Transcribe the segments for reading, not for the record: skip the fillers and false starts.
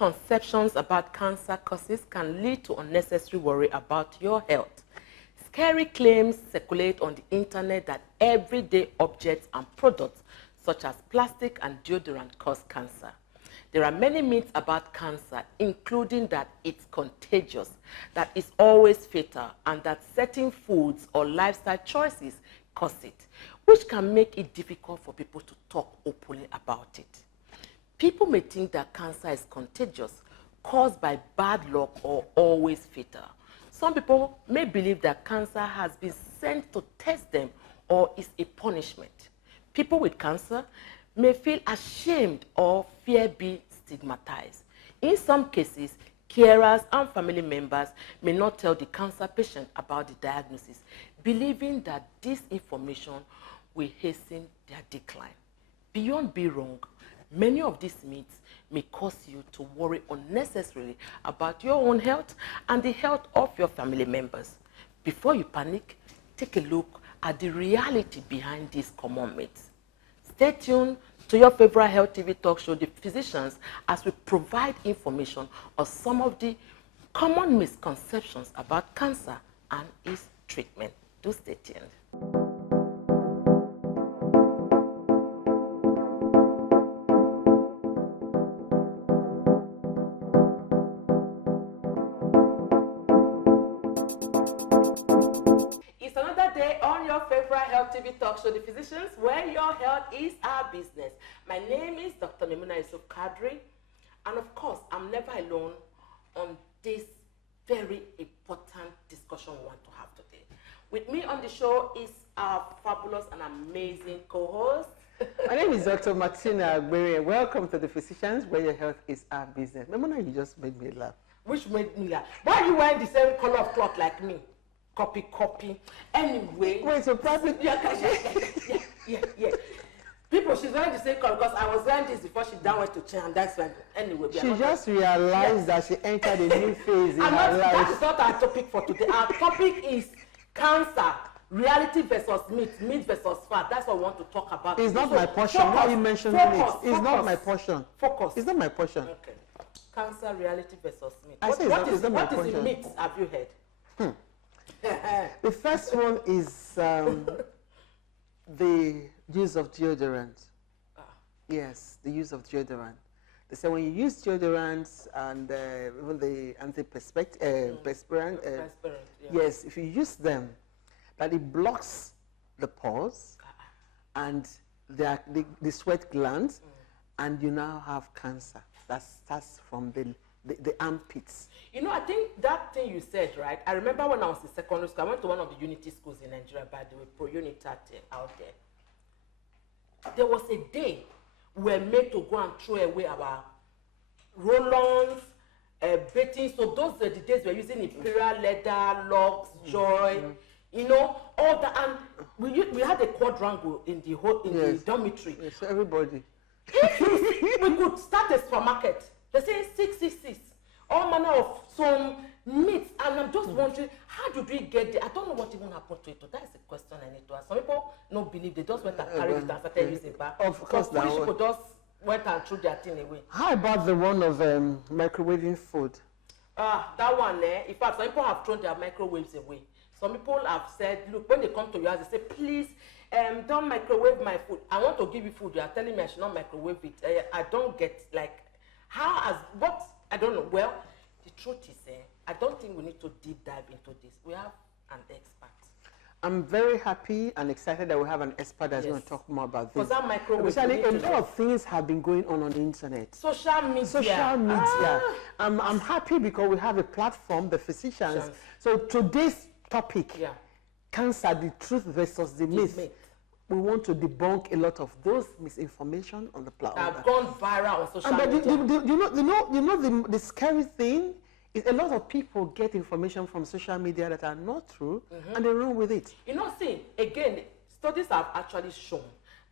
Misconceptions about cancer causes can lead to unnecessary worry about your health. Scary claims circulate on the internet that everyday objects and products such as plastic and deodorant cause cancer. There are many myths about cancer, including that it's contagious, that it's always fatal, and that certain foods or lifestyle choices cause it, which can make it difficult for people to talk openly about it. People may think that cancer is contagious, caused by bad luck, or always fatal. Some people may believe that cancer has been sent to test them or is a punishment. People with cancer may feel ashamed or fear being stigmatized. In some cases, carers and family members may not tell the cancer patient about the diagnosis, believing that this information will hasten their decline. Beyond being wrong, many of these myths may cause you to worry unnecessarily about your own health and the health of your family members. Before you panic, take a look at the reality behind these common myths. Stay tuned to your favorite health TV talk show, The Physicians, as we provide information on some of the common misconceptions about cancer and its treatment. Do stay tuned. Health TV talk show, The Physicians, where your health is our business. My name is Dr. Memuna Yusuf Kadri, and of course, I'm never alone on this very important discussion we want to have today. With me on the show is our fabulous and amazing co-host. My name is Dr. Martina Agbere. Welcome to The Physicians, where your health is our business. Memuna, you just made me laugh. Which made me laugh? Why are you wearing the same color of cloth like me? Copy. Anyway. Wait, so probably. Yeah. People, she's wearing the same color because I was wearing this before she down went to China, and that's when. Anyway. She just realized that she entered a new phase in her life. That is not our topic for today. Our topic is cancer, reality versus myth versus fact. That's what we want to talk about. It's not my portion. Why are you mentioning it? It's not my portion. Focus. It's not my portion. Okay. Cancer, reality versus myth. What is the myth have you heard? The first one is the use of deodorant. Yes, the use of deodorant. They say when you use deodorant and even the antiperspirant, yes, if you use them, that it blocks the pores and the sweat glands, and you now have cancer. That starts from the armpits. You know, I think that thing you said, right? I remember when I was in secondary school, I went to one of the Unity schools in Nigeria, by the way, pro-Unity out there. There was a day we were made to go and throw away our roll-ons, bathing. So those are the days we were using Imperial leather, Lux, Joy, you know, all that. And we had a quadrangle in the dormitory. Yes, so everybody. We could start a supermarket. They say 666. All manner of some myths, and I'm just wondering, how did we get there? I don't know what even happened to it. That is the question I need to ask. Some people don't believe, they just went and carried it and started using it back. Of course, some people just went and threw their thing away. How about the one of microwaving food? That one, in fact, some people have thrown their microwaves away. Some people have said, look, when they come to your house, they say, please, don't microwave my food. I want to give you food. You are telling me I should not microwave it. I don't get, like, I don't know. Well, the truth is, I don't think we need to deep dive into this. We have an expert. I'm very happy and excited that we have an expert that's going to talk more about this. Because that microwave, a lot of things have been going on the internet. Social media. I'm happy because we have a platform, The Physicians. So today's topic, cancer, the truth versus the myth. We want to debunk a lot of those misinformation on the platform. Have gone viral on social media. The scary thing is a lot of people get information from social media that are not true, and they run with it. You know, see, again, studies have actually shown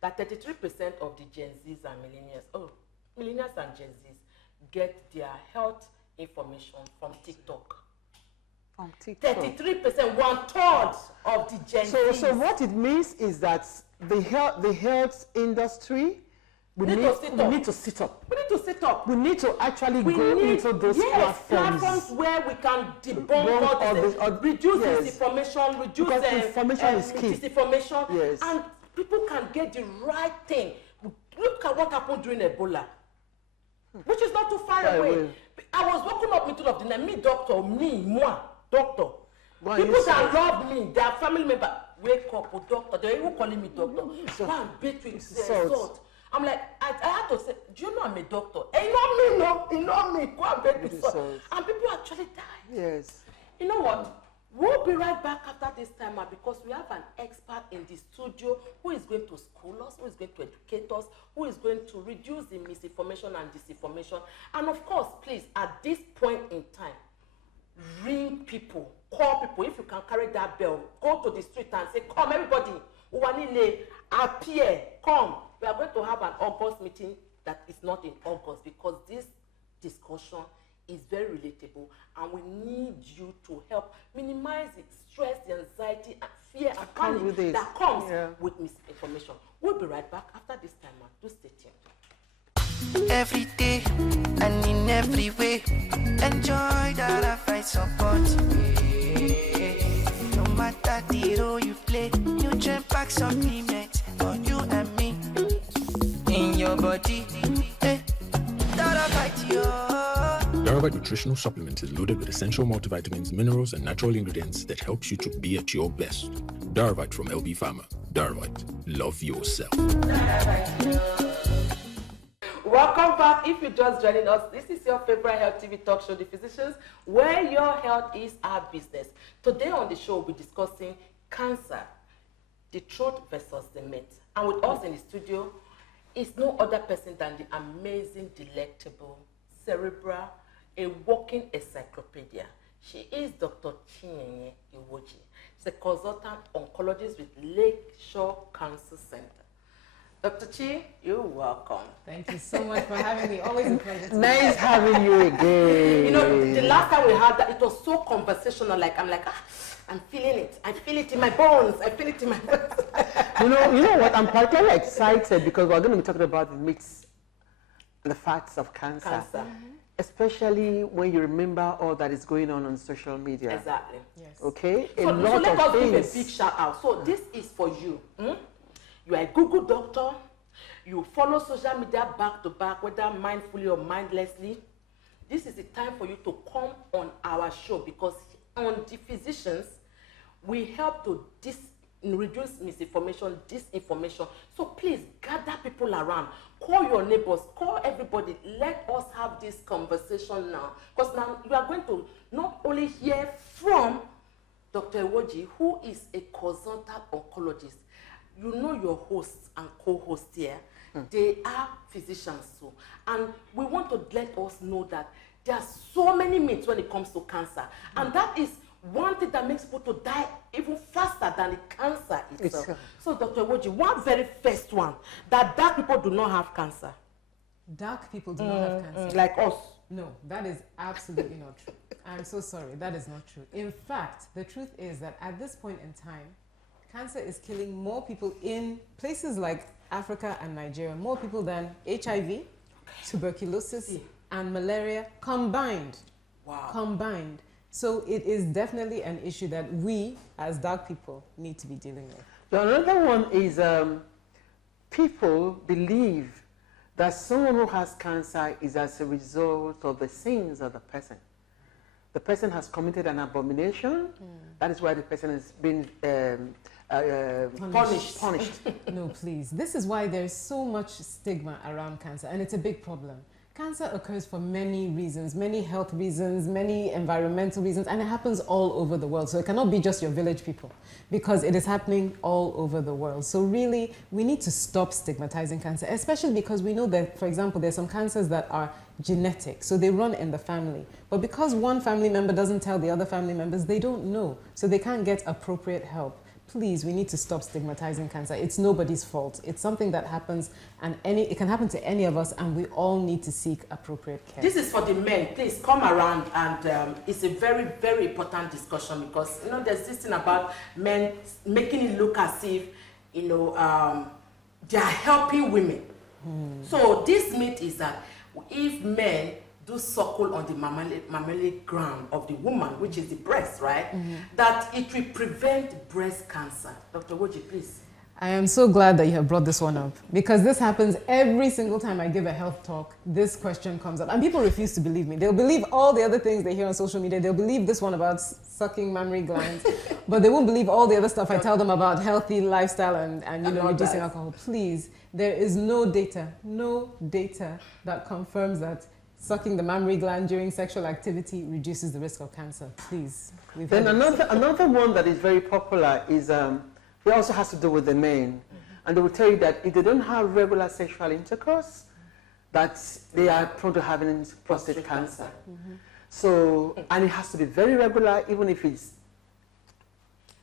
that 33% of the Gen Zs and millennials and Gen Zs get their health information from TikTok. From TikTok. 33%, 1/3 of the Gen Zs. So what it means is that the health industry We need to sit up. We need to sit up. We need to sit up. We need to actually go into those platforms where we can debunk all this, reduce disinformation, reduce information is key. Disinformation, and people can get the right thing. Look at what happened during Ebola, which is not too far away. I was waking up middle of the night, me doctor, doctor. People that love me, their family member, wake up, doctor. They're even calling me doctor. Go and bathe with salt. I'm like, I had to say, do you know I'm a doctor? You know me, no, you know me. Go and bathe with salt. And people actually die. Yes. You know what? We'll be right back after this timer because we have an expert in the studio who is going to school us, who is going to educate us, who is going to reduce the misinformation and disinformation. And of course, please, at this point in time, ring people, call people. If you can carry that bell, go to the street and say, come everybody, Uwanile, appear, come. We are going to have an August meeting that is not in August because this discussion is very relatable and we need you to help minimize the stress, the anxiety, and fear and panic that comes with misinformation. We'll be right back after this timer. Do stay tuned. Every day and in every way, enjoy that I find support. No matter the role you play, nutrient pack supplement for you and me. In your body, that I fight you. Darvite nutritional supplement is loaded with essential multivitamins, minerals, and natural ingredients that helps you to be at your best. Darvite from LB Pharma. Darvite, love yourself. Welcome back. If you're just joining us, this is your favorite health TV talk show, The Physicians, where your health is our business. Today on the show, we'll be discussing cancer, the truth versus the myth. And with us in the studio is no other person than the amazing, delectable, cerebral, a walking encyclopedia. She is Dr. CHINENYE IWUJI. She's a consultant oncologist with Lakeshore Cancer Center. Dr. Chi, you're welcome. Thank you so much for having me. Always a pleasure. Nice having you again. You know, the last time we had that, it was so conversational. Like I'm feeling it. I feel it in my bones. I feel it in my bones. you know what? I'm particularly excited because we're going to be talking about the myths, the facts of cancer. Especially when you remember all that is going on social media. Exactly. Yes. Okay. So let us give a big shout out. So this is for you. You are a Google doctor. You follow social media back to back, whether mindfully or mindlessly. This is the time for you to come on our show because on The Physicians, we help to reduce misinformation, disinformation. So please gather people around. Call your neighbors, call everybody. Let us have this conversation now. Because now you are going to not only hear from Dr. IWUJI, who is a consultant oncologist. You know your hosts and co-hosts here. They are physicians too. And we want to let us know that there are so many myths when it comes to cancer. And that is one thing that makes people to die even faster than the cancer itself. So Dr. IWUJI, one very first one, that dark people do not have cancer. Dark people do not have cancer. Like us. No, that is absolutely not true. I'm so sorry, that is not true. In fact, the truth is that at this point in time, cancer is killing more people in places like Africa and Nigeria, more people than HIV, tuberculosis, and malaria combined. Wow. Combined. So it is definitely an issue that we, as dark people, need to be dealing with. So another one is people believe that someone who has cancer is as a result of the sins of the person. The person has committed an abomination. That is why the person is being punished. No, please. This is why there's so much stigma around cancer, and it's a big problem. Cancer occurs for many reasons, many health reasons, many environmental reasons, and it happens all over the world. So it cannot be just your village people because it is happening all over the world. So really, we need to stop stigmatizing cancer, especially because we know that, for example, there's some cancers that are genetic. So they run in the family. But because one family member doesn't tell the other family members, they don't know. So they can't get appropriate help. Please, we need to stop stigmatizing cancer. It's nobody's fault. It's something that happens, and it can happen to any of us, and we all need to seek appropriate care. This is for the men. Please come around, and it's a very, very important discussion because, you know, there's this thing about men making it look as if, you know, they are helping women So this myth is that if men do suckle on the mammary gland of the woman, which is the breast, right, that it will prevent breast cancer. Dr. Woji, please. I am so glad that you have brought this one up, because this happens every single time I give a health talk. This question comes up and people refuse to believe me. They'll believe all the other things they hear on social media. They'll believe this one about sucking mammary glands, but they won't believe all the other stuff I tell them about healthy lifestyle and you know, reducing alcohol. Please, there is no data that confirms that sucking the mammary gland during sexual activity reduces the risk of cancer. Please. Then another one that is very popular is it also has to do with the men. And they will tell you that if they don't have regular sexual intercourse, that they are prone to having prostate cancer. So, and it has to be very regular, even if it's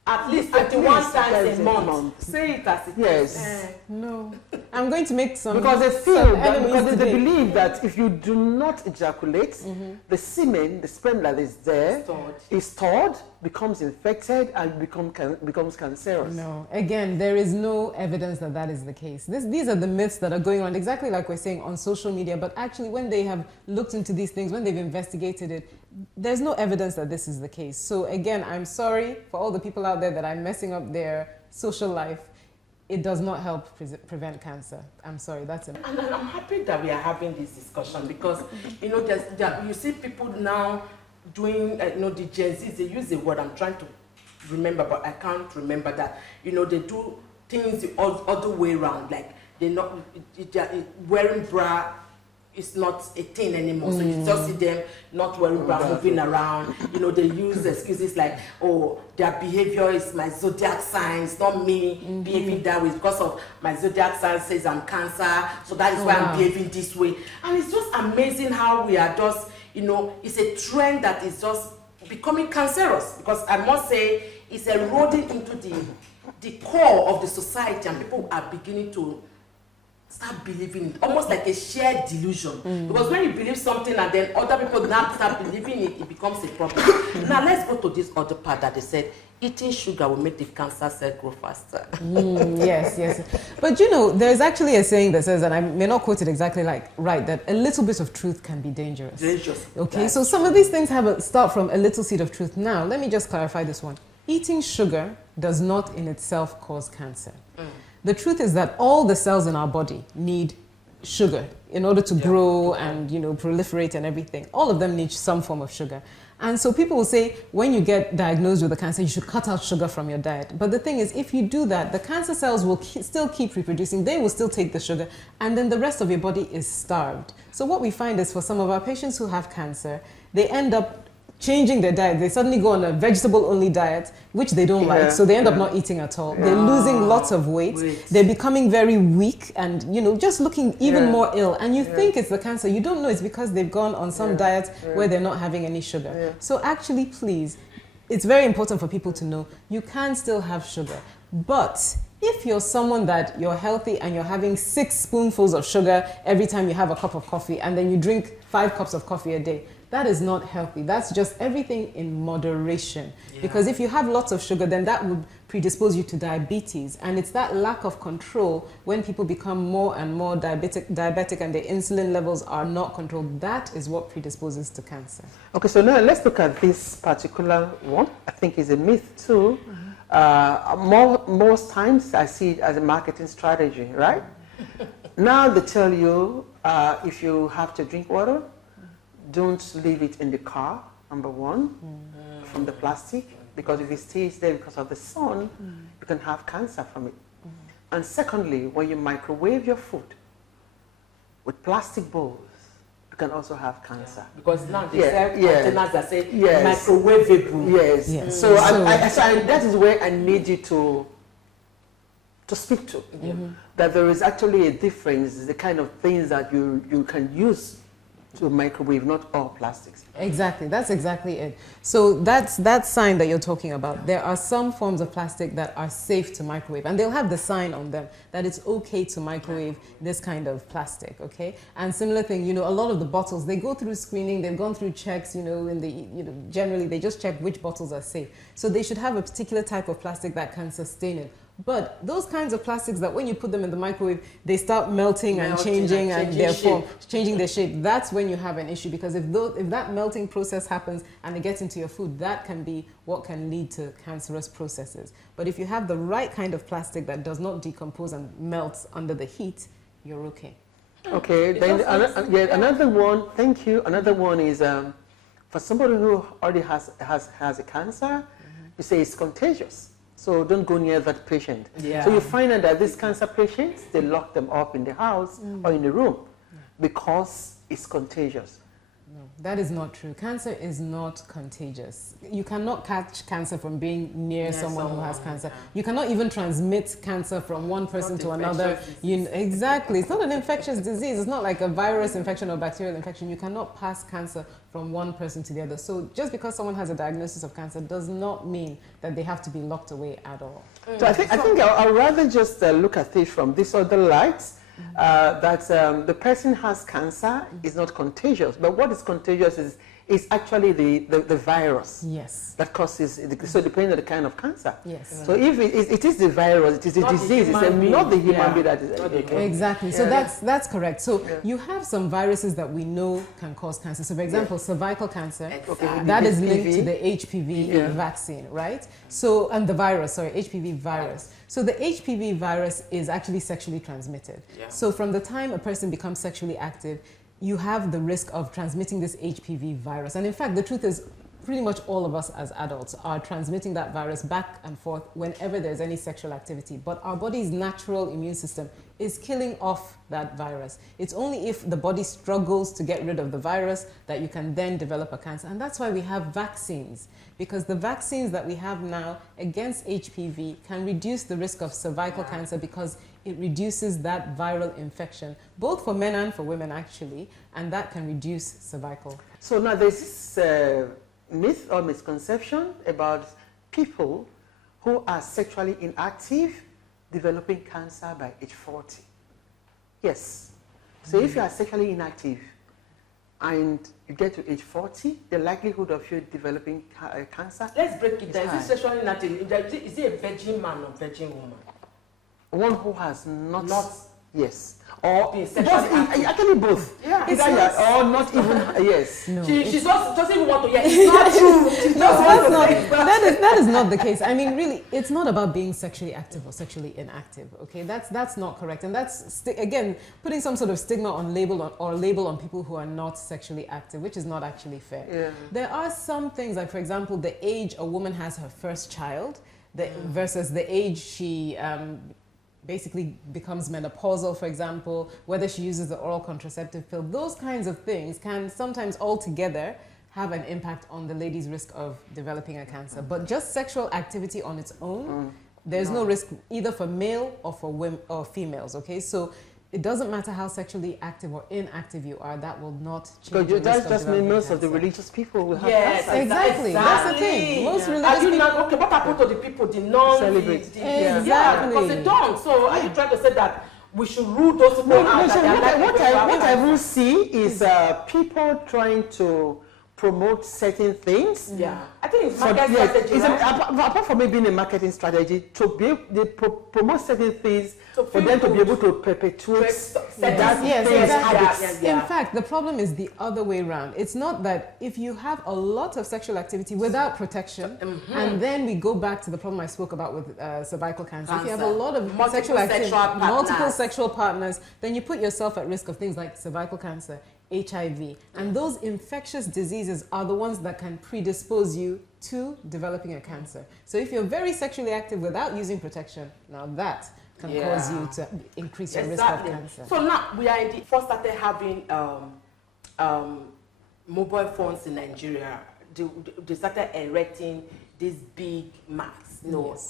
at least 21 times a month. Say it as it is. No. I'm going to make some. Because they feel that, because they believe that if you do not ejaculate, the semen, the sperm that is there, is stored, becomes infected, and becomes cancerous. No. Again, there is no evidence that that is the case. These are the myths that are going on, exactly like we're saying on social media, but actually when they have looked into these things, when they've investigated it, there's no evidence that this is the case. So again, I'm sorry for all the people out there that I'm messing up their social life. It does not help prevent cancer. I'm sorry, that's it. And I'm happy that we are having this discussion because, you know, you see people now doing, you know, the Gen Zs, they use the word, I'm trying to remember, but I can't remember that. You know, they do things the other way around, like they're not wearing bra. It's not a thing anymore. So you just see them not wearing bra, moving around. You know, they use excuses like, oh, their behavior is my zodiac sign. It's not me behaving that way. Because of my zodiac sign says I'm Cancer. So that is why I'm behaving this way. And it's just amazing how we are just, you know, it's a trend that is just becoming cancerous. Because I must say, it's eroding into the core of the society, and people are beginning to start believing it, almost like a shared delusion. Because when you believe something and then other people now start believing it, it becomes a problem. Now let's go to this other part that they said, eating sugar will make the cancer cell grow faster. Yes. But you know, there's actually a saying that says, and I may not quote it exactly right, that a little bit of truth can be dangerous. Okay, so some of these things start from a little seed of truth. Now, let me just clarify this one. Eating sugar does not in itself cause cancer. The truth is that all the cells in our body need sugar in order to grow and, you know, proliferate and everything. All of them need some form of sugar. And so people will say, when you get diagnosed with a cancer, you should cut out sugar from your diet. But the thing is, if you do that, the cancer cells will still keep reproducing. They will still take the sugar, and then the rest of your body is starved. So what we find is for some of our patients who have cancer, they end up changing their diet. They suddenly go on a vegetable-only diet, which they don't like, so they end up not eating at all. They're losing lots of weight. They're becoming very weak and, you know, just looking even more ill. And you think it's the cancer. You don't know it's because they've gone on some diet where they're not having any sugar. So actually, please, it's very important for people to know you can still have sugar. But if you're someone that you're healthy and you're having 6 spoonfuls of sugar every time you have a cup of coffee, and then you drink 5 cups of coffee a day, that is not healthy. That's just everything in moderation. Because if you have lots of sugar, then that would predispose you to diabetes. And it's that lack of control when people become more and more diabetic and their insulin levels are not controlled. That is what predisposes to cancer. Okay, so now let's look at this particular one. I think it's a myth too. Most times I see it as a marketing strategy, right? Now they tell you if you have to drink water, don't leave it in the car, number one, from the plastic, because if it stays there because of the sun, you can have cancer from it. And secondly, when you microwave your food with plastic bowls, you can also have cancer. Because now they sell containers that say microwavable. So that is where I need you to speak to. That there is actually a difference, the kind of things that you can use to microwave, not all plastics. Exactly, that's exactly it. So that's that sign that you're talking about. There are some forms of plastic that are safe to microwave, and they'll have the sign on them that it's okay to microwave this kind of plastic, okay? And similar thing, you know, a lot of the bottles, they go through screening, they've gone through checks, generally they just check which bottles are safe. So they should have a particular type of plastic that can sustain it. But those kinds of plastics that when you put them in the microwave, they start melting and changing and their form, changing their shape. That's when you have an issue, because if that melting process happens and it gets into your food, that can be what can lead to cancerous processes. But if you have the right kind of plastic that does not decompose and melts under the heat, you're okay. Okay, then another one, thank you. Another one is for somebody who already has a cancer, you say it's contagious. So don't go near that patient. Yeah. So you find out that these cancer patients, they lock them up in the house or in the room because it's contagious. No, that is not true. Cancer is not contagious. You cannot catch cancer from being near someone who has cancer. You cannot even transmit cancer from one person to another. Exactly. It's not an infectious disease. It's not like a virus infection or bacterial infection. You cannot pass cancer from one person to the other. So just because someone has a diagnosis of cancer does not mean that they have to be locked away at all. So I think I'd rather just look at it from this other light. That the person has cancer is not contagious, but what is contagious is actually the virus that causes it. So depending on the kind of cancer. Yes. So if it is the virus, it is a disease, it's not the human being that is. Exactly. So that's correct. So you have some viruses that we know can cause cancer. So for example, cervical cancer, that is linked to the HPV vaccine, right? So, and the virus, sorry, HPV virus. So the HPV virus is actually sexually transmitted. Yeah. So from the time a person becomes sexually active, you have the risk of transmitting this HPV virus. And in fact, the truth is pretty much all of us as adults are transmitting that virus back and forth whenever there's any sexual activity. But our body's natural immune system is killing off that virus. It's only if the body struggles to get rid of the virus that you can then develop a cancer. And that's why we have vaccines, because the vaccines that we have now against HPV can reduce the risk of cervical cancer because it reduces that viral infection, both for men and for women actually, and that can reduce cervical. So now there's this myth or misconception about people who are sexually inactive developing cancer by age 40. Yes. So if you are sexually inactive and you get to age 40, the likelihood of you developing cancer. Let's break it down. Is it sexually inactive? Is it a virgin man or virgin woman? One who has not yes. Or actually both. Yeah. Or not even yes. No, she doesn't even want to hear. It's not true. That is not the case. I mean, really, it's not about being sexually active or sexually inactive. Okay, that's not correct, and that's again putting some sort of stigma on label on people who are not sexually active, which is not actually fair. Yeah. There are some things, like for example, the age a woman has her first child, versus the age she basically becomes menopausal, for example, whether she uses the oral contraceptive pill. Those kinds of things can sometimes altogether have an impact on the lady's risk of developing a cancer. But just sexual activity on its own, there's no risk either for male or for women or females, okay? So it doesn't matter how sexually active or inactive you are, that will not change the risk that just means most of the religious people will have cancer. Exactly. That's the thing. Most religious people... Okay, what happened to the people, the non-celebrate? Exactly. Yeah, because they don't. So are you trying to say that we should rule those people out? So what I will see is people trying to promote certain things. Yeah, I think it's marketing strategy. Apart from it being a marketing strategy, to promote certain things for them to be able to perpetuate habits. In fact, the problem is the other way around. It's not that if you have a lot of sexual activity without protection, and then we go back to the problem I spoke about with cervical cancer. If you have a lot of multiple sexual partners, then you put yourself at risk of things like cervical cancer, HIV, and those infectious diseases are the ones that can predispose you to developing a cancer. So if you're very sexually active without using protection, now that can cause you to increase your risk of cancer. So now we are first started having mobile phones in Nigeria. They started erecting these big masks,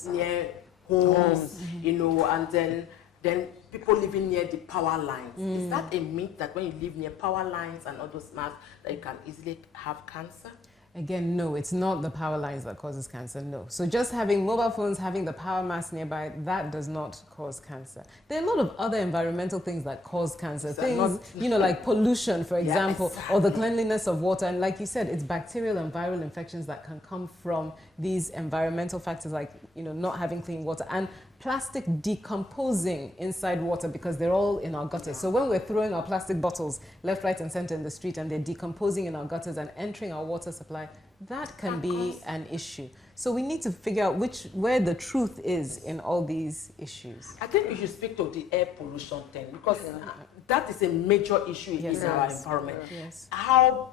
near homes, and then people living near the power lines. Is that a myth that when you live near power lines and all those masks that you can easily have cancer? Again, no, it's not the power lines that causes cancer, no. So just having mobile phones, having the power masts nearby, that does not cause cancer. There are a lot of other environmental things that cause cancer. Things, like pollution, for example, or the cleanliness of water. And like you said, it's bacterial and viral infections that can come from these environmental factors like, not having clean water. And plastic decomposing inside water because they're all in our gutters. So when we're throwing our plastic bottles left, right, and center in the street and they're decomposing in our gutters and entering our water supply, that can be an issue. So we need to figure out where the truth is in all these issues. I think we should speak to the air pollution thing because that is a major issue in our environment. Yes. How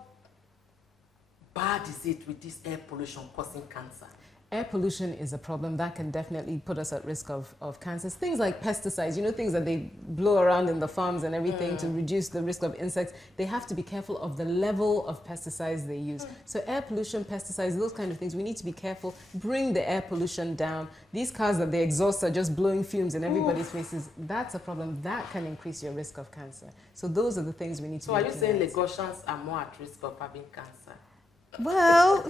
bad is it with this air pollution causing cancer? Air pollution is a problem that can definitely put us at risk of cancers. Things like pesticides, you know, things that they blow around in the farms and everything to reduce the risk of insects. They have to be careful of the level of pesticides they use. So air pollution, pesticides, those kind of things, we need to be careful. Bring the air pollution down. These cars that they exhaust are just blowing fumes in everybody's faces. That's a problem. That can increase your risk of cancer. So those are the things we need to be So are you saying at. Lagosians are more at risk of having cancer? Well,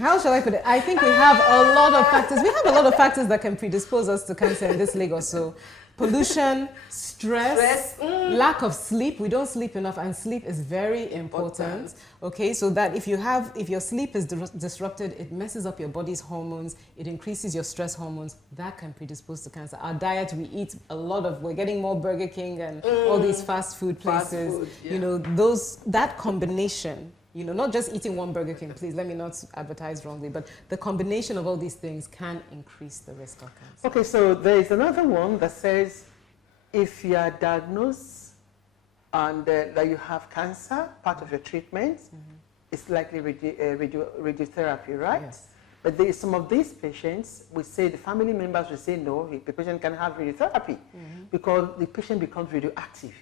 how shall I put it? I think we have a lot of factors. We have a lot of factors that can predispose us to cancer in this Lagos. So pollution, stress, lack of sleep. We don't sleep enough, and sleep is very important. Okay, so that if your sleep is disrupted, it messes up your body's hormones, it increases your stress hormones. That can predispose to cancer. Our diet, we eat we're getting more Burger King and all these fast food places. You know, that combination. You know, not just eating one Burger King, please, let me not advertise wrongly, but the combination of all these things can increase the risk of cancer. Okay, so there is another one that says if you are diagnosed and that you have cancer, part of your treatment is likely radiotherapy, right? Yes. But some of these patients, we say the family members will say no, the patient can have radiotherapy because the patient becomes radioactive.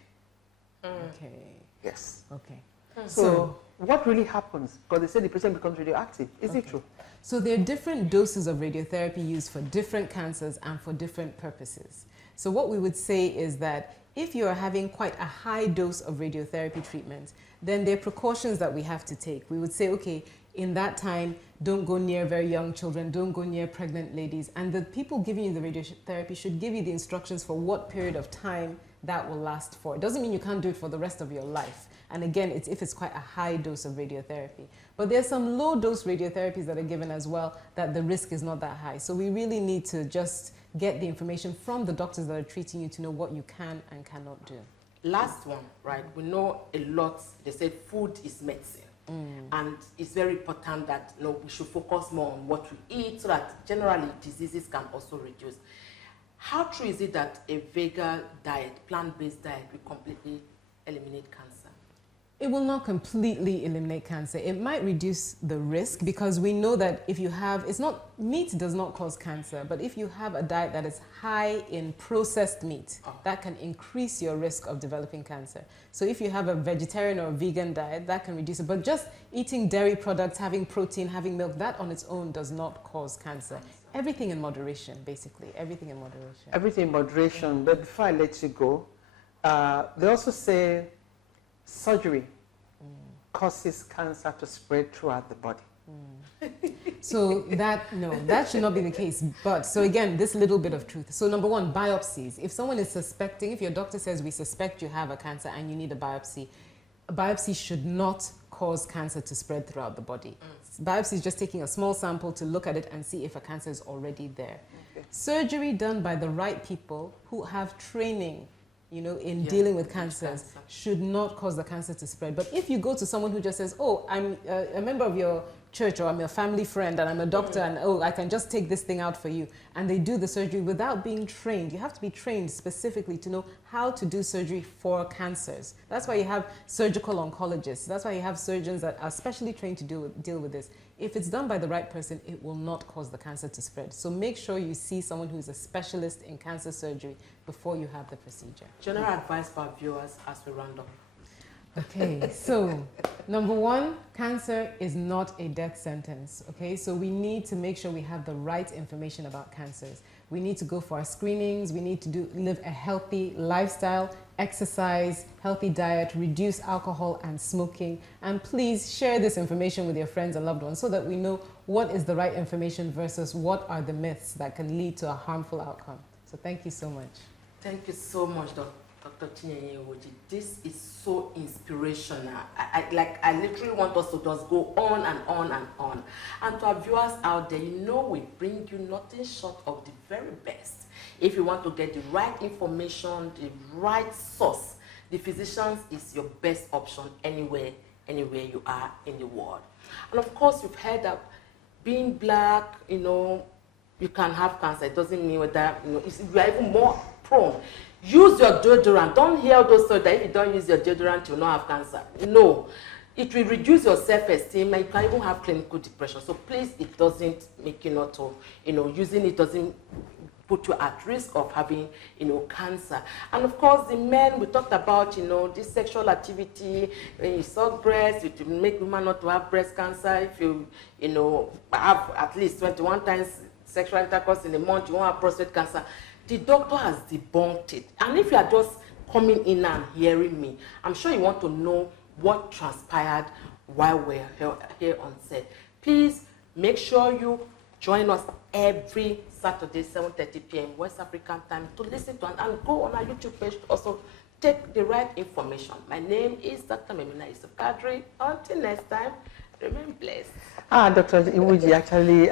Okay. Yes. Okay. So what really happens? Because they say the patient becomes radioactive. Is it true? So there are different doses of radiotherapy used for different cancers and for different purposes. So what we would say is that if you are having quite a high dose of radiotherapy treatment, then there are precautions that we have to take. We would say, okay, in that time, don't go near very young children, don't go near pregnant ladies. And the people giving you the radiotherapy should give you the instructions for what period of time that will last for. It doesn't mean you can't do it for the rest of your life. And again, it's if it's quite a high dose of radiotherapy. But there's some low dose radiotherapies that are given as well that the risk is not that high. So we really need to just get the information from the doctors that are treating you to know what you can and cannot do. Last one, right? We know a lot, they said food is medicine. And it's very important that we should focus more on what we eat so that generally diseases can also reduce. How true is it that a vegan diet, plant-based diet, will completely eliminate cancer? It will not completely eliminate cancer. It might reduce the risk because we know that if you have, meat does not cause cancer, but if you have a diet that is high in processed meat, that can increase your risk of developing cancer. So if you have a vegetarian or a vegan diet, that can reduce it. But just eating dairy products, having protein, having milk, that on its own does not cause cancer. Everything in moderation, basically. Everything in moderation. Everything in moderation. But before I let you go, they also say surgery causes cancer to spread throughout the body. So that should not be the case. But so again, this little bit of truth. So number one, biopsies. If someone is suspecting, if your doctor says we suspect you have a cancer and you need a biopsy should not cause cancer to spread throughout the body. Biopsy is just taking a small sample to look at it and see if a cancer is already there. Okay. Surgery done by the right people who have training in dealing with cancers should not cause the cancer to spread. But if you go to someone who just says, oh, I'm a member of your church or I'm your family friend and I'm a doctor and oh, I can just take this thing out for you, and they do the surgery without being trained. You have to be trained specifically to know how to do surgery for cancers. That's why you have surgical oncologists. That's why you have surgeons that are specially trained to deal with this. If it's done by the right person, it will not cause the cancer to spread. So make sure you see someone who is a specialist in cancer surgery before you have the procedure. General advice for our viewers as we round up. Okay, so number one, cancer is not a death sentence, okay? So we need to make sure we have the right information about cancers. We need to go for our screenings, we need to live a healthy lifestyle, exercise, healthy diet, reduce alcohol and smoking, and please share this information with your friends and loved ones so that we know what is the right information versus what are the myths that can lead to a harmful outcome. So thank you so much. Thank you so much, Dr. Dr. CHINENYE IWUJI, this is so inspirational. I literally want us to just go on and on and on. And to our viewers out there, you know we bring you nothing short of the very best. If you want to get the right information, the right source, the physicians is your best option anywhere you are in the world. And of course, you've heard that being black, you know, you can have cancer. It doesn't mean whether, you know, you are even more prone. Use your deodorant. Don't hear those stories that if you don't use your deodorant, you will not have cancer. No. It will reduce your self-esteem and you can even have clinical depression. So please, it doesn't make you not to, you know, using it doesn't put you at risk of having, you know, cancer. And of course, the men, we talked about, you know, this sexual activity, when you suck breast, it will make women not to have breast cancer. If you, you know, have at least 21 times sexual intercourse in a month, you won't have prostate cancer. The doctor has debunked it. And if you are just coming in and hearing me, I'm sure you want to know what transpired while we're here on set. Please make sure you join us every Saturday, 7:30 p.m. West African time to listen to and go on our YouTube page to also take the right information. My name is Dr. Memina Yusuf Kadri. Until next time, remain blessed. Dr. IWUJI, actually,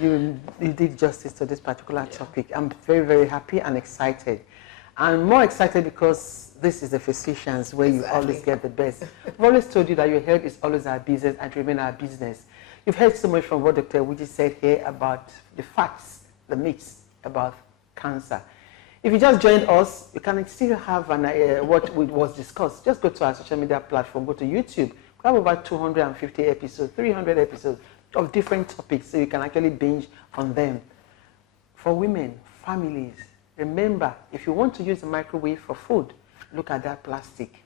you did justice to this particular topic. I'm very, very happy and excited. I'm more excited because this is the physicians where you always get the best. I've always told you that your health is always our business and remain our business. You've heard so much from what Dr. IWUJI said here about the facts, the myths about cancer. If you just joined us, you can still have what was discussed. Just go to our social media platform, go to YouTube. We have over 250 episodes, 300 episodes of different topics, so you can actually binge on them. For women, families, remember, if you want to use a microwave for food, look at that plastic.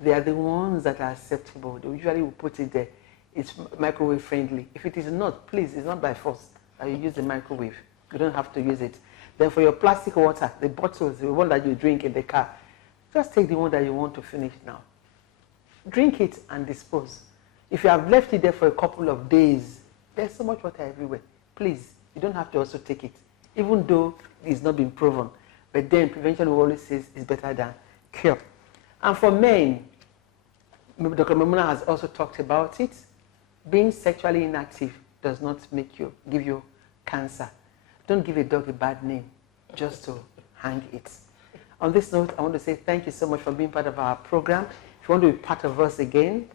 They are the ones that are acceptable. They usually will put it there. It's microwave friendly. If it is not, please, it's not by force that you use the microwave. You don't have to use it. Then for your plastic water, the bottles, the one that you drink in the car, just take the one that you want to finish now. Drink it and dispose. If you have left it there for a couple of days, there's so much water everywhere. Please, you don't have to also take it, even though it's not been proven. But then prevention always says is better than cure. And for men, Dr. Memuna has also talked about it. Being sexually inactive does not give you cancer. Don't give a dog a bad name just to hang it. On this note, I want to say thank you so much for being part of our program. If you want to be part of us again,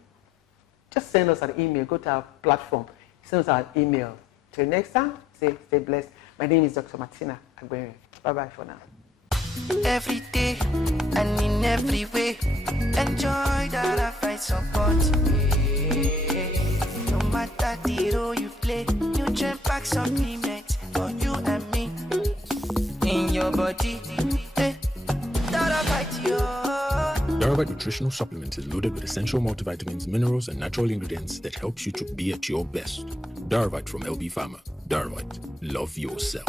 just send us an email. Go to our platform. Send us an email. Till next time, stay blessed. My name is Dr. Martina Agbemi. Bye-bye for now. Every day and in every way, enjoy that I find support. No matter the role you play, nutrient pack supplement for you and me. In your body, that I fight you. Darvite nutritional supplement is loaded with essential multivitamins, minerals, and natural ingredients that helps you to be at your best. Darvite from LB Pharma. Darvite, love yourself.